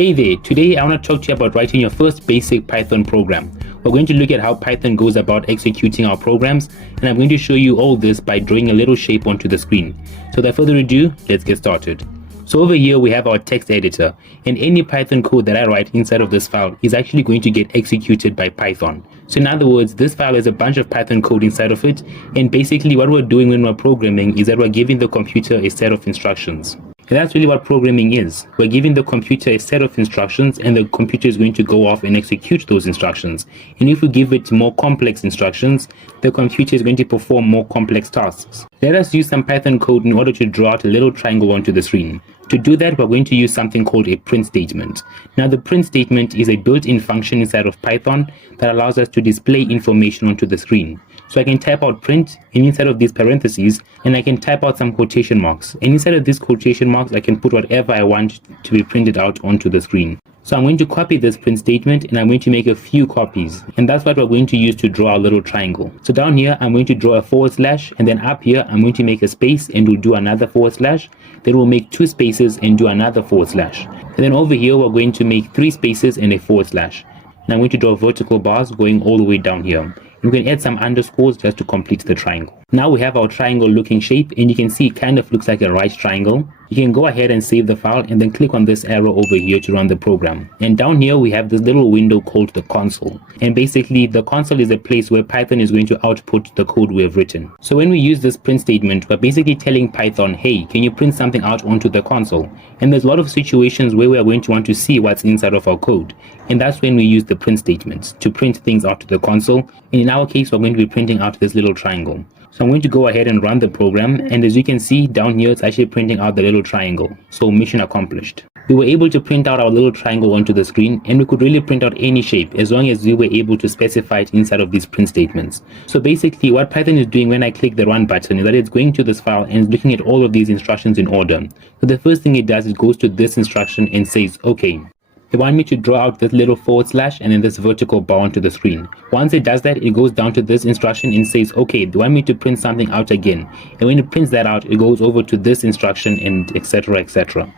Hey there, today I want to talk to you about writing your first basic Python program. We're going to look at how Python goes about executing our programs, and I'm going to show you all this by drawing a little shape onto the screen. So without further ado, let's get started. So over here we have our text editor, and any Python code that I write inside of this file is actually going to get executed by Python. So in other words, this file has a bunch of Python code inside of it, and basically what we're doing when we're programming is that we're giving the computer a set of instructions. And that's really what programming is. We're giving the computer a set of instructions, and the computer is going to go off and execute those instructions. And if we give it more complex instructions, the computer is going to perform more complex tasks. Let us use some Python code in order to draw out a little triangle onto the screen. To do that, we're going to use something called a print statement. Now, the print statement is a built-in function inside of Python that allows us to display information onto the screen. So I can type out print, and inside of these parentheses, and I can type out some quotation marks. And inside of these quotation marks, I can put whatever I want to be printed out onto the screen. So I'm going to copy this print statement, and I'm going to make a few copies. And that's what we're going to use to draw our little triangle. So down here, I'm going to draw a forward slash, and then up here, I'm going to make a space and we'll do another forward slash. Then we'll make two spaces and do another forward slash. And then over here, we're going to make three spaces and a forward slash. And I'm going to draw vertical bars going all the way down here. You can add some underscores just to complete the triangle. Now we have our triangle looking shape, and you can see it kind of looks like a right triangle. You can go ahead and save the file and then click on this arrow over here to run the program. And down here we have this little window called the console. And basically the console is a place where Python is going to output the code we have written. So when we use this print statement, we're basically telling Python, hey, can you print something out onto the console? And there's a lot of situations where we are going to want to see what's inside of our code. And that's when we use the print statements to print things out to the console. And in our case, we're going to be printing out this little triangle. So I'm going to go ahead and run the program, and as you can see down here, it's actually printing out the little triangle. So mission accomplished. We were able to print out our little triangle onto the screen, and we could really print out any shape as long as we were able to specify it inside of these print statements. So basically what Python is doing when I click the run button is that it's going to this file and it's looking at all of these instructions in order. So the first thing it does is goes to this instruction and says, okay, they want me to draw out this little forward slash and then this vertical bar onto the screen. Once it does that, it goes down to this instruction and says, okay, they want me to print something out again. And when it prints that out, it goes over to this instruction and etc, etc.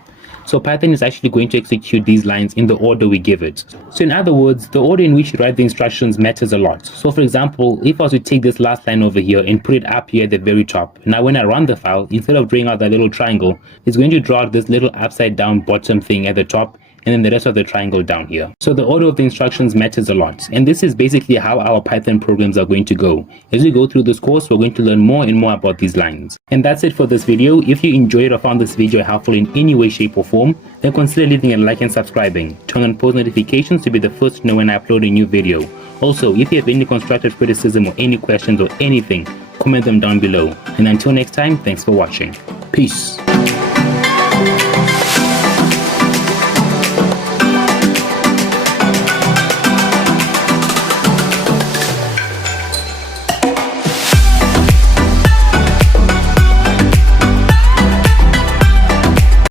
So Python is actually going to execute these lines in the order we give it. So in other words, the order in which you write the instructions matters a lot. So for example, if I was to take this last line over here and put it up here at the very top, now when I run the file, instead of drawing out that little triangle, it's going to draw out this little upside down bottom thing at the top, and then the rest of the triangle down here. So the order of the instructions matters a lot, and this is basically how our Python programs are going to go. As we go through this course, we're going to learn more and more about these lines. And that's it for this video. If you enjoyed or found this video helpful in any way, shape or form, then consider leaving a like and subscribing. Turn on post notifications to be the first to know when I upload a new video. Also, if you have any constructive criticism or any questions or anything, comment them down below. And until next time, thanks for watching. Peace.